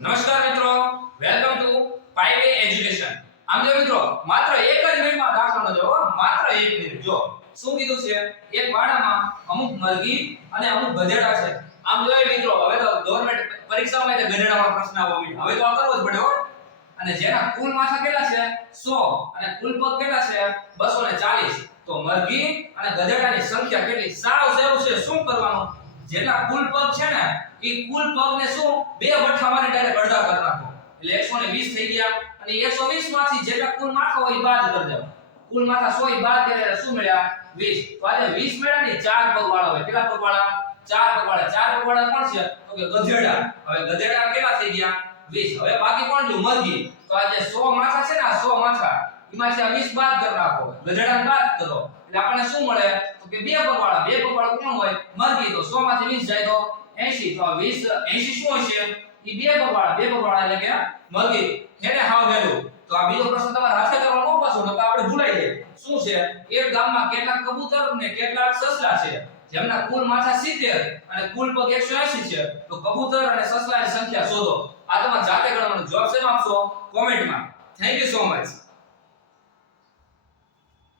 નમસ્કાર મિત્રો, welcome to પાઇવે education. આમ જો મિત્રો, માત્ર એક જ મિનિટમાં દાખલાનો જવાબ, માત્ર 1 મિનિટ. જો શું કીધું છે, એક વાડામાં અમુક મરઘી અને અમુક ગધેડા છે. આમ જોઈએ મિત્રો, હવે તો ગવર્નમેન્ટ પરીક્ષામાં તે ગધેડાવાળો પ્રશ્ન આવવા માંડ્યો. હવે તો આ કરવો જ પડે હો. અને જેના કુલ માથા કેટલા છે 100 અને કુલ પગ કેટલા છે 240. તો મરઘી અને ગધેડાની સંખ્યા કેટલી? સાવ સહેલું છે. શું કરવાનું, જેટલા કુલ પગ છે ને એ કુલ પગને શું બે વઠ્ઠા મારી ડાયરેક્ટ અડધા કરી નાખો એટલે 120 થઈ ગયા. અને 120 માંથી જેટલા કુલ માથા હોય એ બાદ કરી દેવા. કુલ માથા 100 એ બાદ કરે એટલે શું મળ્યા 20. તો આજે 20 મળ્યા ને 4 પગ વાળા હોય. કેટલા પગ વાળા? 4 પગ વાળા. 4 પગ વાળા કોણ છે? તો કે ગધેડા. હવે ગધેડા કેટલા થઈ ગયા 20. હવે બાકી કોણ રહ્યું? મરઘી. તો આજે 100 માથા છે ને, આ 100 માથા એમાંથી આ 20 બાદ કરી નાખો, ગધેડાને બાદ કરો એટલે આપણને શું મળે? તો કે બે પગ વાળા. બે પગ વાળા કોણ હોય? મરઘી. તો 100 માંથી 20 જાય તો 80. તો 20 80 શું હશે? ઈ બે પગ વાળા. બે પગ વાળા એટલે કે મરઘી. હેને હાવ વેલું. તો આ બીજો પ્રશ્ન તમારે હાથે કરવાનો પાછો, નકર આપણે ભૂલાઈ જાય. શું છે? એક ગામમાં કેટલાક કબૂતર ને કેટલાક સસલા છે, જેમના કુલ માથા 70 અને કુલ પગ 180 છે. તો કબૂતર અને સસલાની સંખ્યા શોધો. આ તમારે જાતે ગણવાનું. જવાબ શેમાં આપશો? કોમેન્ટમાં. Thank you so much.